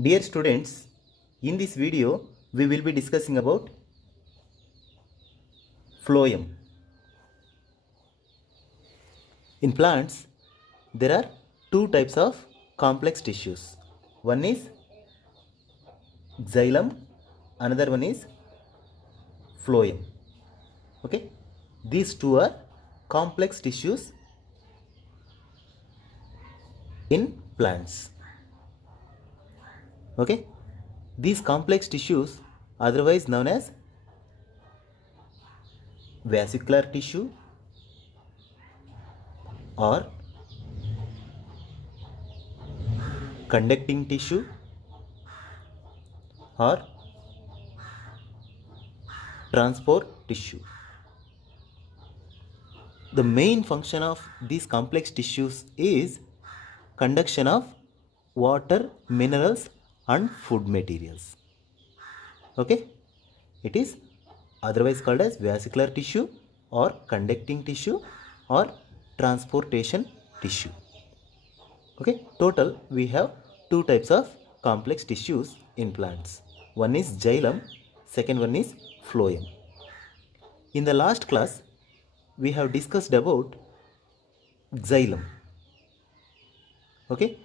Dear students, in this video we will be discussing about phloem. In plants, there are two types of complex tissues. One is xylem, another one is phloem. Okay, these two are complex tissues in plants. Okay, these complex tissues, otherwise known as vesicular tissue or conducting tissue or transport tissue. The main function of these complex tissues is conduction of water, minerals and food materials. Okay, it is otherwise called as vesicular tissue or conducting tissue or transportation tissue. Okay, total we have two types of complex tissues in plants. One is xylem, second one is phloem. In the last class we have discussed about xylem. Okay,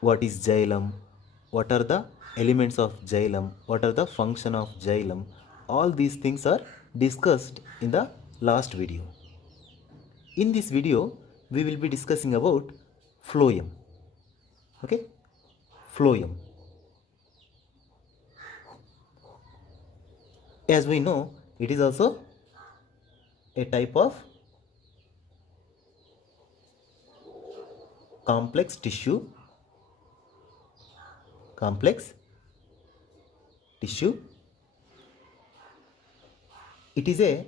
what is xylem, what are the elements of xylem, what are the function of xylem, all these things are discussed in the last video. In this video we will be discussing about phloem. Okay, phloem. As we know, it is also a type of complex tissue. It is a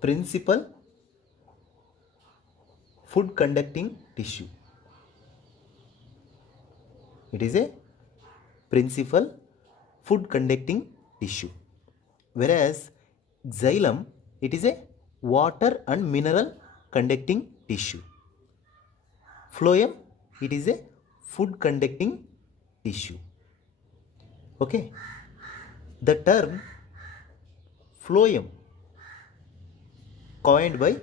principal food conducting tissue. It is a principal food conducting tissue. Whereas xylem, it is a water and mineral conducting tissue. Phloem, it is a food conducting tissue. Okay, the term phloem coined by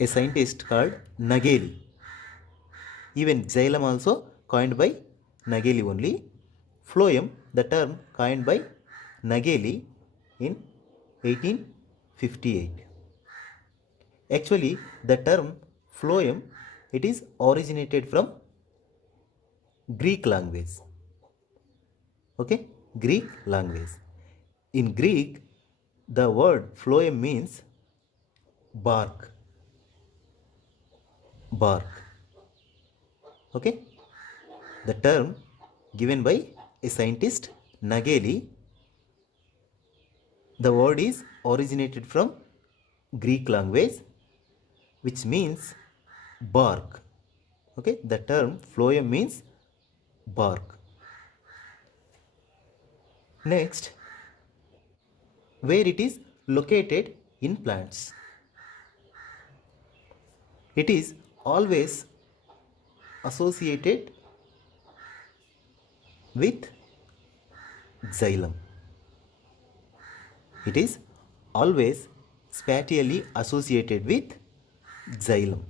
a scientist called Nageli. Even xylem also coined by Nageli only. Phloem, the term coined by Nageli in 1858. Actually, the term phloem, it is originated from Greek language. Okay, Greek language. In Greek, the word phloem means bark. Okay, the term given by a scientist Nageli, the word is originated from Greek language, which means bark. Okay, the term phloem means bark. Next, where it is located in plants. It is always associated with xylem. It is always spatially associated with xylem.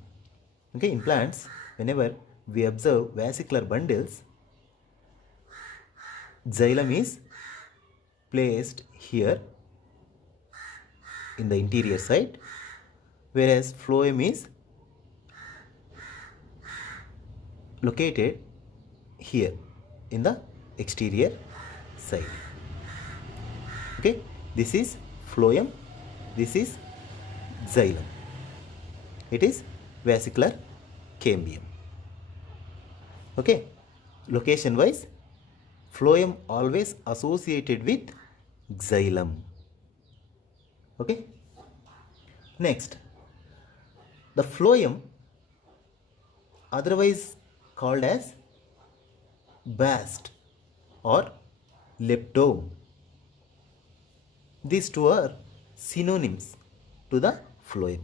Okay, in plants, whenever we observe vesicular bundles, xylem is placed here in the interior side, whereas phloem is located here in the exterior side. Okay, this is phloem, this is xylem. It is vesicular cambium. Okay, location wise, phloem always associated with xylem. Okay, next, the phloem, otherwise called as bast or leptome. These two are synonyms to the phloem.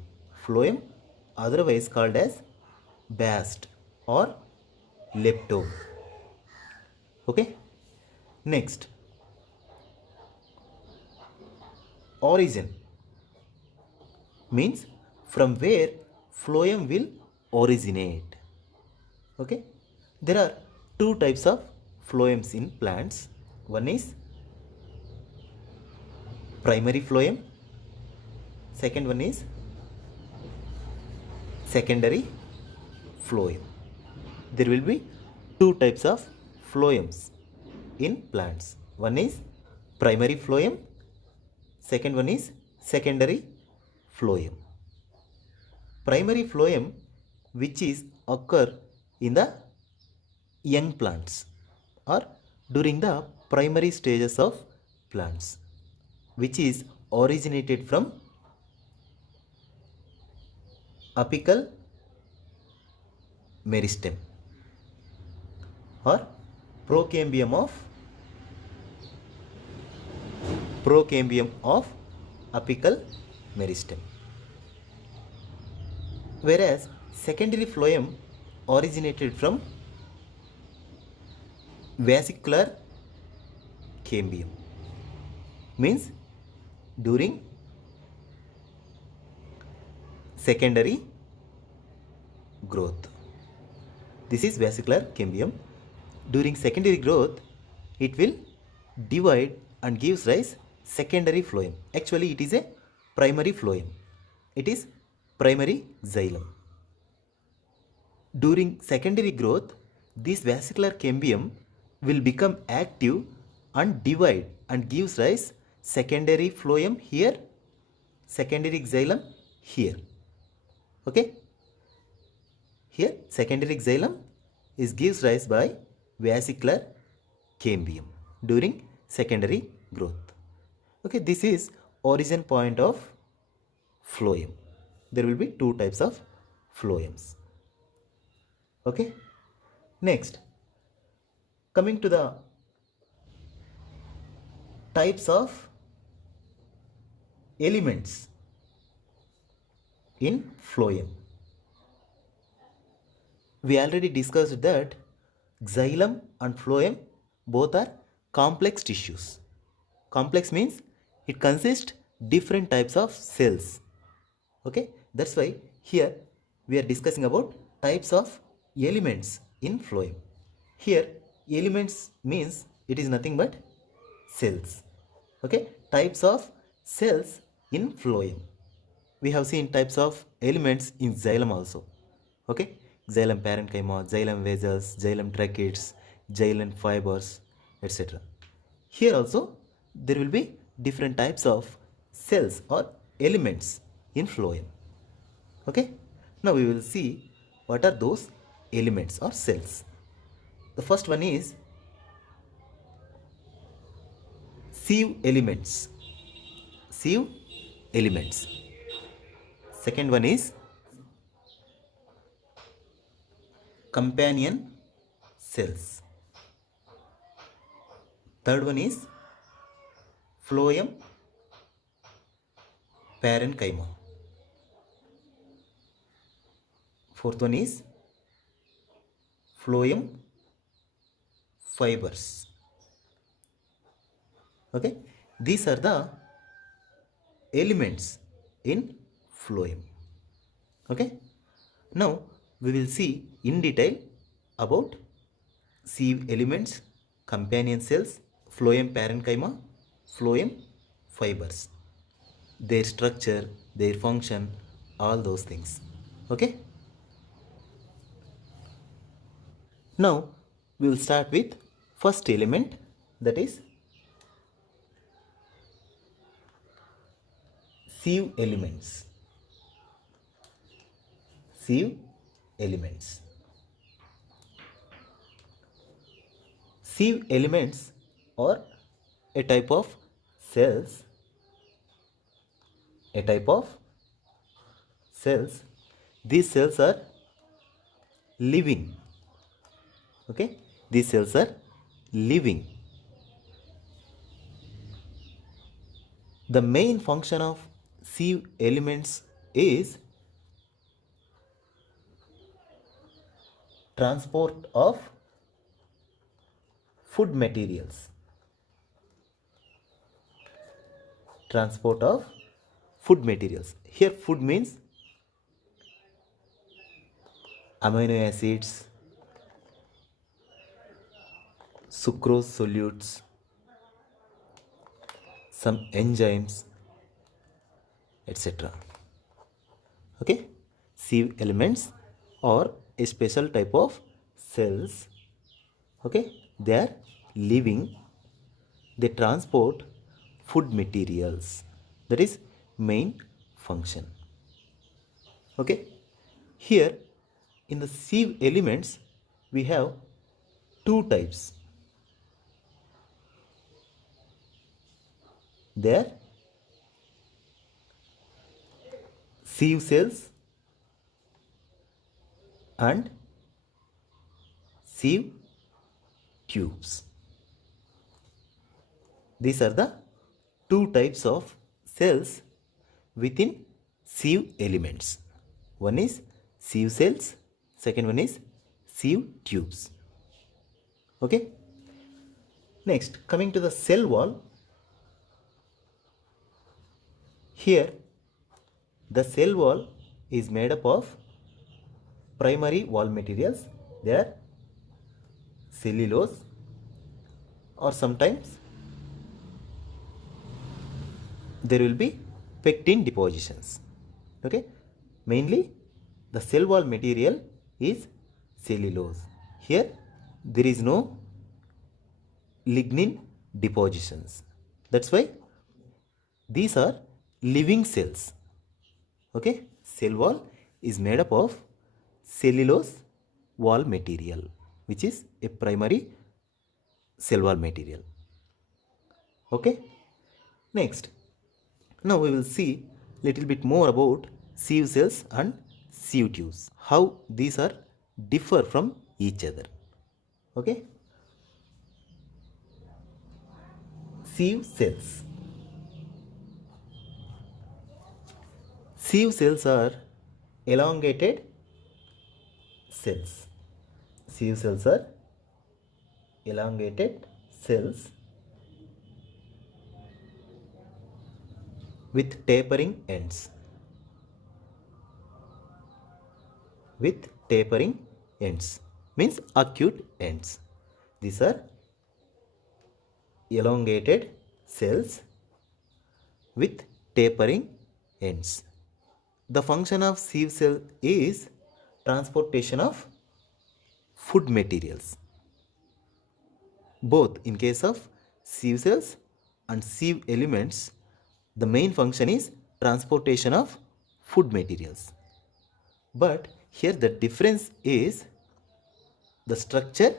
Phloem, otherwise called as bast or leptome. Okay, next, origin means from where phloem will originate. Okay, there are two types of phloems in plants. One is primary phloem, second one is secondary phloem. There will be two types of phloems in plants. One is primary phloem, second one is secondary phloem. Primary phloem, which is occur in the young plants or during the primary stages of plants, which is originated from apical meristem or procambium of apical meristem. Whereas secondary phloem originated from vesicular cambium, means during secondary growth. This is vesicular cambium. During secondary growth, it will divide and gives rise secondary phloem. Actually, it is a primary phloem. It is primary xylem. During secondary growth, this vesicular cambium will become active and divide and gives rise secondary phloem here, secondary xylem here. Okay, here secondary xylem is gives rise by vesicular cambium during secondary growth. Okay, this is origin point of phloem. There will be two types of phloems. Okay, next, coming to the types of elements in phloem. We already discussed that xylem and phloem both are complex tissues. Complex means it consists different types of cells. Okay, that's why here we are discussing about types of elements in phloem. Here elements means it is nothing but cells. Okay, types of cells in phloem. We have seen types of elements in xylem also. Okay, xylem parenchyma, xylem vessels, xylem tracheids, xylem fibers, etc. Here also there will be different types of cells or elements in phloem. Okay, now we will see what are those elements or cells. The first one is sieve elements. Sieve elements. Second one is companion cells. Third one is phloem parenchyma. Fourth one is phloem fibers. Okay, these are the elements in phloem. Okay, now we will see in detail about sieve elements, companion cells, phloem parenchyma, phloem fibers, their structure, their function, all those things. Okay, now we will start with first element, that is sieve elements. Sieve elements. Sieve elements are a type of cells. A type of cells. These cells are living. Okay, these cells are living. The main function of sieve elements is transport of food materials. Transport of food materials. Here food means amino acids, sucrose solutes, some enzymes, etc. Okay, sieve elements are a special type of cells. Okay, they are living, they transport food materials. That is main function. Okay, here in the sieve elements we have two types. They are sieve cells and sieve tubes. These are the two types of cells within sieve elements. One is sieve cells, second one is sieve tubes. Okay. Next, coming to the cell wall. Here, the cell wall is made up of primary wall materials. They are cellulose or sometimes there will be pectin depositions. Okay, mainly the cell wall material is cellulose. Here there is no lignin depositions. That's why these are living cells. Okay, cell wall is made up of cellulose wall material, which is a primary cell wall material. Okay, next, now we will see little bit more about sieve cells and sieve tubes, how these are differ from each other. Okay, sieve cells. Sieve cells are elongated cells. Sieve cells are elongated cells with tapering ends. With tapering ends means acute ends. These are elongated cells with tapering ends. The function of sieve cell is transportation of food materials. Both in case of sieve cells and sieve elements, the main function is transportation of food materials. But here the difference is the structure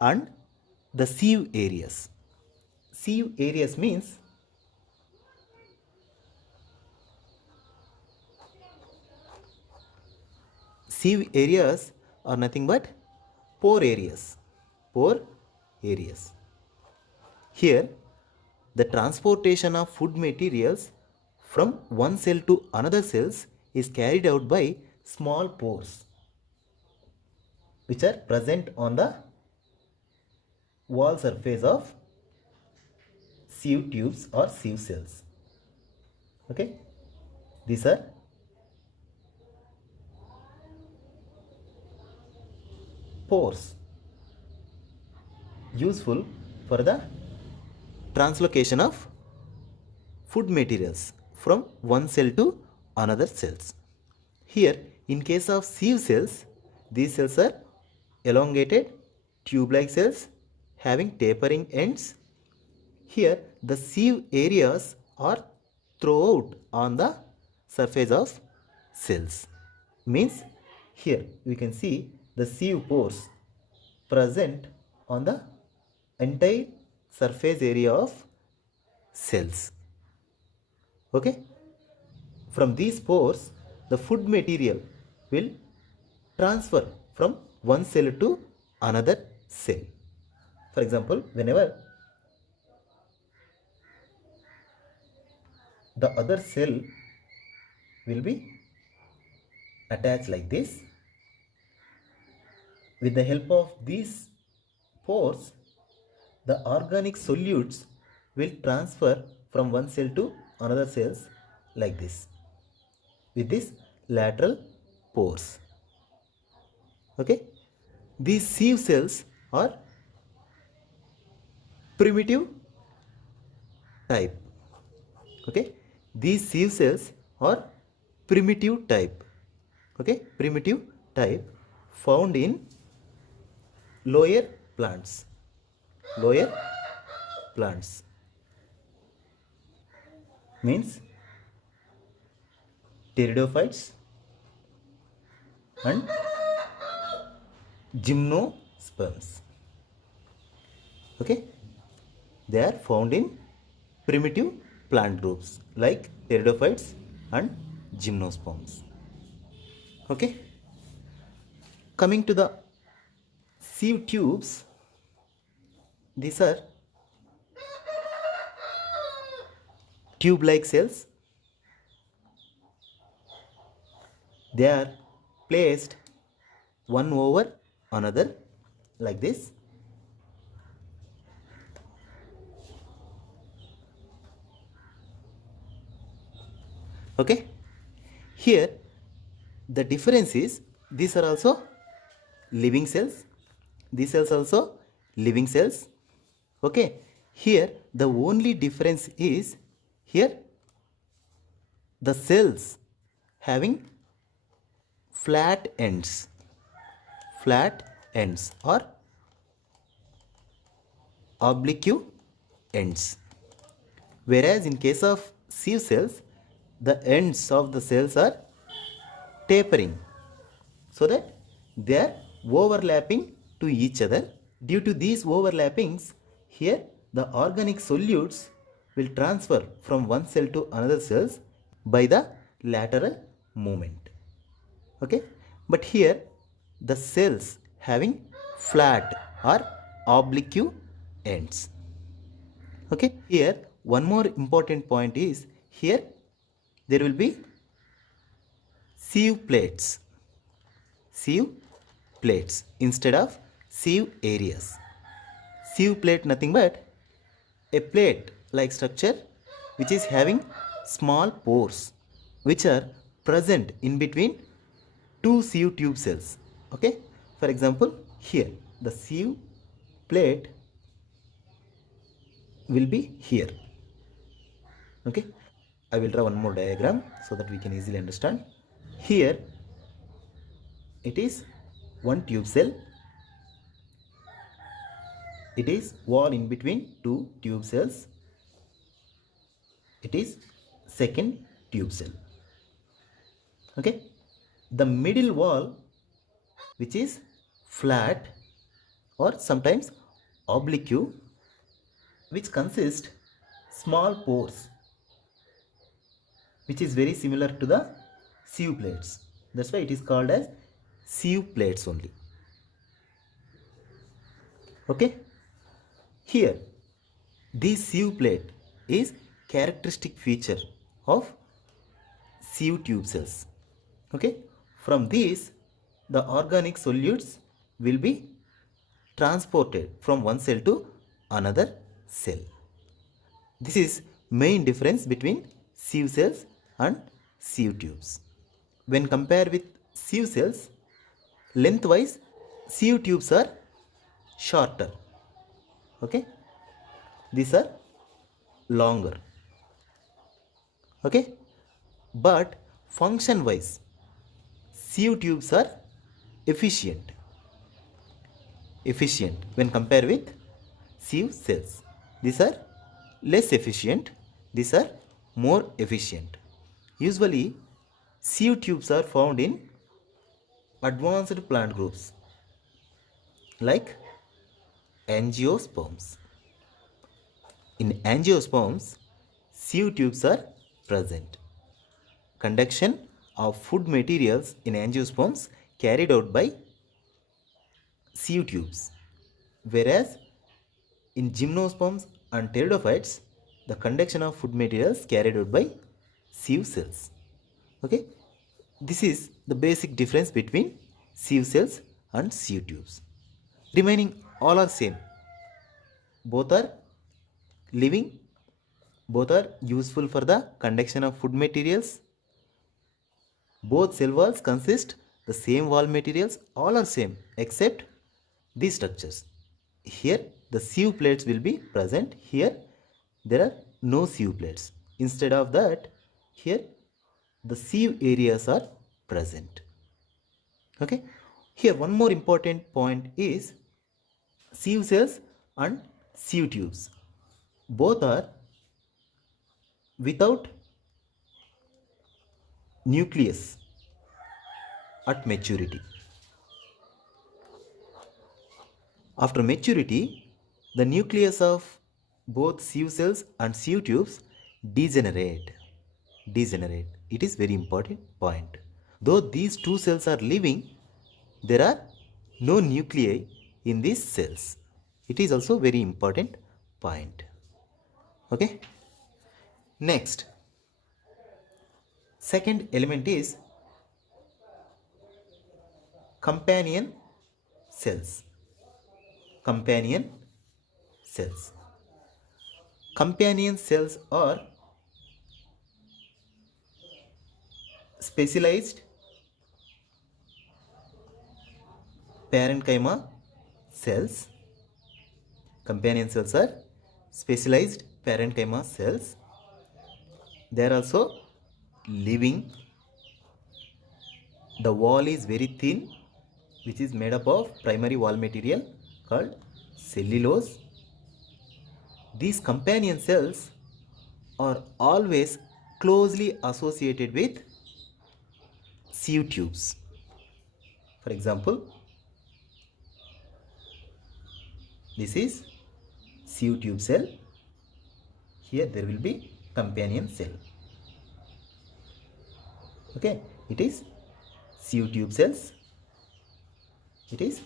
and the sieve areas. Sieve areas means sieve areas are nothing but pore areas. Pore areas. Here, the transportation of food materials from one cell to another cells is carried out by small pores which are present on the wall surface of sieve tubes or sieve cells. Okay, these are pores useful for the translocation of food materials from one cell to another cells. Here, in case of sieve cells, these cells are elongated tube-like cells having tapering ends. Here, the sieve areas are throughout on the surface of cells. Means here we can see the sieve pores present on the entire surface area of cells. Okay, from these pores the food material will transfer from one cell to another cell. For example, whenever the other cell will be attached like this, With the help of these pores, the organic solutes will transfer from one cell to another cells like this with these lateral pores. Okay, these sieve cells are primitive type. Okay, these sieve cells are primitive type. Okay, primitive type found in lower plants. Lower plants means pteridophytes and gymnosperms. Okay, they are found in primitive plant groups like pteridophytes and gymnosperms. Okay, coming to the sieve tubes, these are tube-like cells. They are placed one over another like this. Okay, here the difference is these are also living cells, these cells also living cells. Okay, here the only difference is here the cells having flat ends or oblique ends, whereas in case of sieve cells the ends of the cells are tapering so that they are overlapping to each other. Due to these overlappings, here the organic solutes will transfer from one cell to another cells by the lateral movement. Okay, but here the cells having flat or oblique ends. Okay, here one more important point is here there will be sieve plates instead of sieve areas. Sieve plate nothing but a plate like structure which is having small pores which are present in between two sieve tube cells. Okay, for example here the sieve plate will be here. Okay, I will draw one more diagram so that we can easily understand. Here it is one tube cell, it is wall in between two tube cells, it is second tube cell. Okay, the middle wall which is flat or sometimes oblique, which consist small pores which is very similar to the sieve plates. That's why it is called as sieve plates only. Okay, here this sieve plate is characteristic feature of sieve tube cells. Okay, from these the organic solutes will be transported from one cell to another cell. This is main difference between sieve cells and sieve tubes. When compared with sieve cells, lengthwise sieve tubes are shorter. Okay, these are longer. Okay, but function wise sieve tubes are efficient when compared with sieve cells. These are less efficient, these are more efficient. Usually sieve tubes are found in advanced plant groups like angiosperms. In angiosperms, sieve tubes are present. Conduction of food materials in angiosperms carried out by sieve tubes, whereas in gymnosperms and pteridophytes the conduction of food materials carried out by sieve cells. Okay, this is the basic difference between sieve cells and sieve tubes. Remaining all are same. Both are living, both are useful for the conduction of food materials. Both cell walls consist the same wall materials, all are same except these structures. Here the sieve plates will be present, here there are no sieve plates. Instead of that, here the sieve areas are present. Okay, here one more important point is sieve cells and sieve tubes both are without nucleus at maturity. After maturity, the nucleus of both sieve cells and sieve tubes degenerate. It is very important point. Though these two cells are living, there are no nuclei in these cells. It is also very important point. Okay. Next, second element is companion cells. Companion cells. Companion cells are specialized parenchyma cells. Companion cells are specialized parenchyma cells. They are also living. The wall is very thin, which is made up of primary wall material called cellulose. These companion cells are always closely associated with sieve tubes. For example, this is sieve tube cell. Here there will be companion cell. Okay, it is sieve tube cells. It is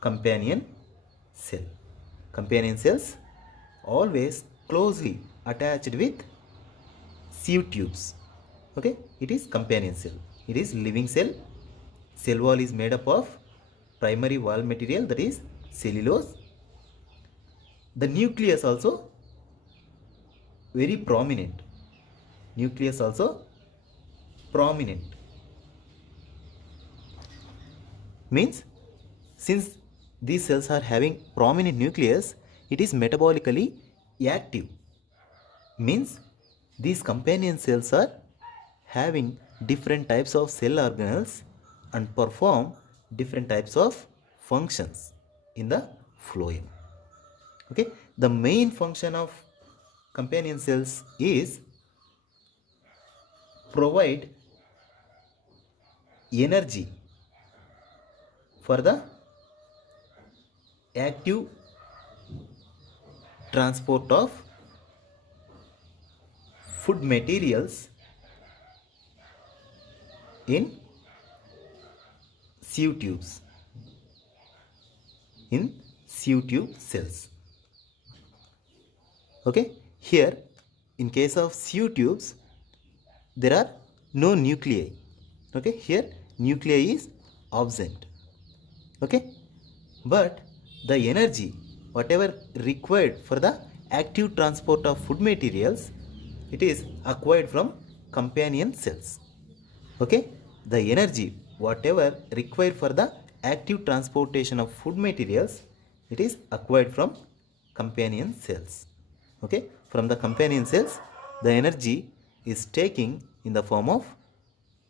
companion cell. Companion cells always closely attached with sieve tubes. Okay, it is companion cell. It is living cell. Cell wall is made up of primary wall material, that is cellulose. The nucleus also very prominent. Nucleus also prominent. Means since these cells are having prominent nucleus, it is metabolically active. Means these companion cells are having different types of cell organelles and perform different types of functions in the phloem. Okay, the main function of companion cells is provide energy for the active transport of food materials in sieve tubes, in sieve tube cells. Okay, here in case of sieve tubes there are no nuclei. Okay, here nuclei is absent. Okay, but the energy whatever required for the active transport of food materials, it is acquired from companion cells. Okay, the energy whatever required for the active transportation of food materials, it is acquired from companion cells. Okay, from the companion cells the energy is taking in the form of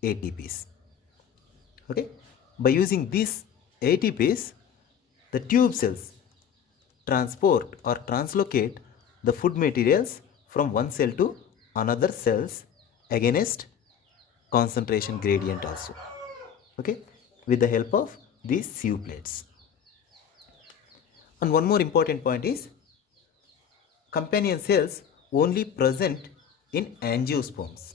ATPs. Okay, by using these ATPs, the tube cells transport or translocate the food materials from one cell to another cells against concentration gradient also. Okay, with the help of these sieve plates. And one more important point is companion cells only present in angiosperms.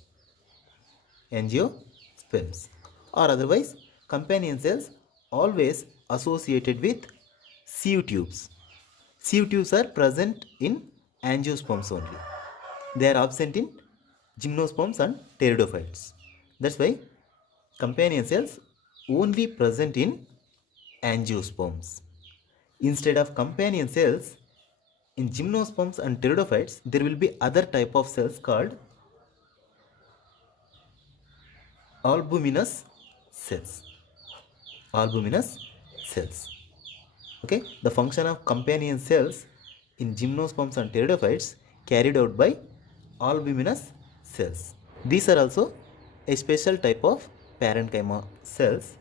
Angiosperms, or otherwise companion cells always associated with sieve tubes. Sieve tubes are present in angiosperms only. They are absent in gymnosperms and pteridophytes. That's why companion cells only present in angiosperms. Instead of companion cells, in gymnosperms and pteridophytes, there will be other type of cells called albuminous cells. Albuminous cells. Okay, the function of companion cells in gymnosperms and pteridophytes carried out by albuminous cells. These are also a special type of parenchyma cells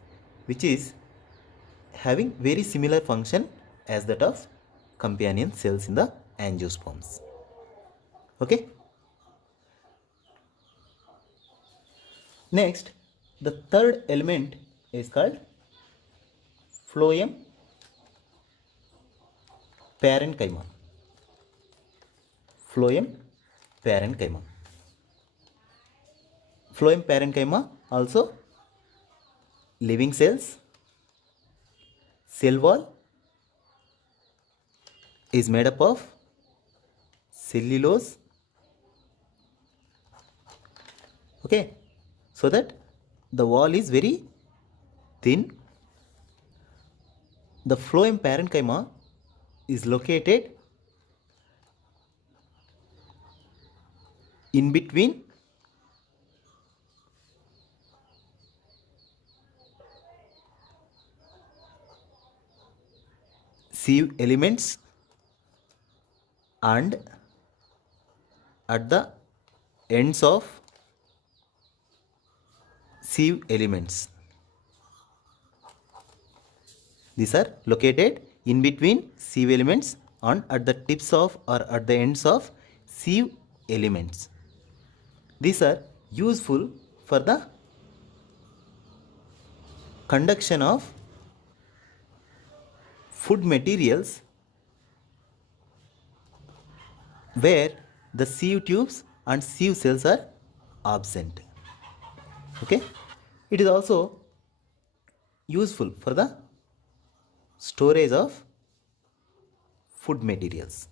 which is having very similar function as that of companion cells in the angiosperms. Okay. Next, the third element is called phloem parenchyma. Phloem parenchyma. Phloem parenchyma also living cells. Cell wall is made up of cellulose. Okay, so that the wall is very thin. The phloem parenchyma is located in between sieve elements and at the ends of sieve elements. These are located in between sieve elements and at the tips of or at the ends of sieve elements. These are useful for the conduction of food materials where the sieve tubes and sieve cells are absent. Okay, it is also useful for the storage of food materials.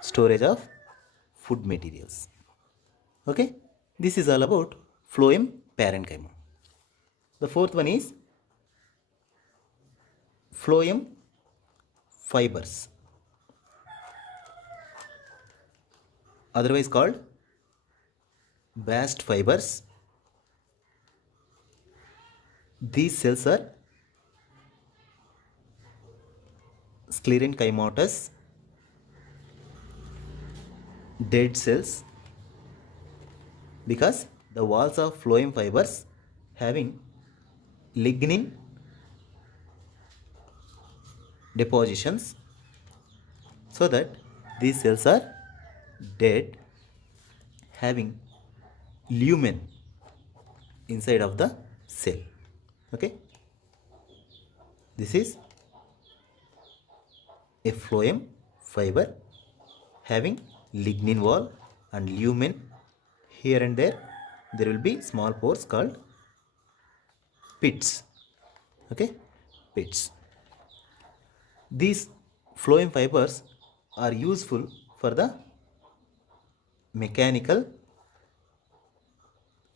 Storage of food materials. Okay, this is all about phloem parenchyma. The fourth one is phloem fibers, otherwise called bast fibers. These cells are sclerenchymatous dead cells because the walls of phloem fibers having lignin depositions, so that these cells are dead, having lumen inside of the cell. Okay, this is a phloem fiber having lignin wall and lumen. Here and there will be small pores called pits. Okay, pits. These phloem fibers are useful for the mechanical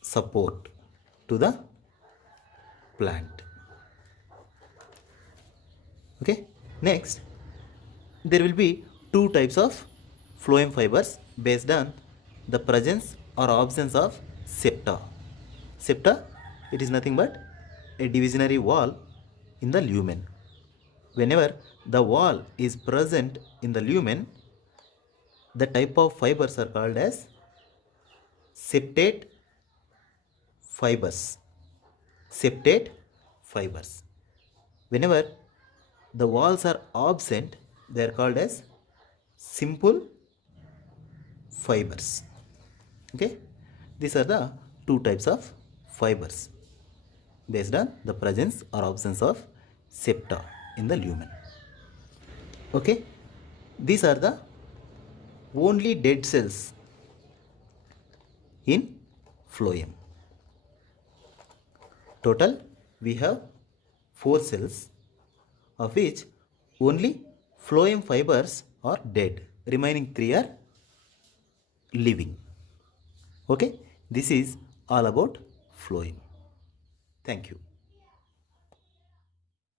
support to the plant. Okay, next there will be two types of phloem fibers based on the presence or absence of septa. Septa, it is nothing but a divisionary wall in the lumen. Whenever the wall is present in the lumen, the type of fibers are called as septate fibers. Septate fibers. Whenever the walls are absent, they are called as simple fibers. Okay, these are the two types of fibers based on the presence or absence of septa in the lumen. Okay, these are the only dead cells in phloem. Total we have 4 cells, of which only phloem fibers are dead, remaining 3 are living. Okay, this is all about phloem. Thank you.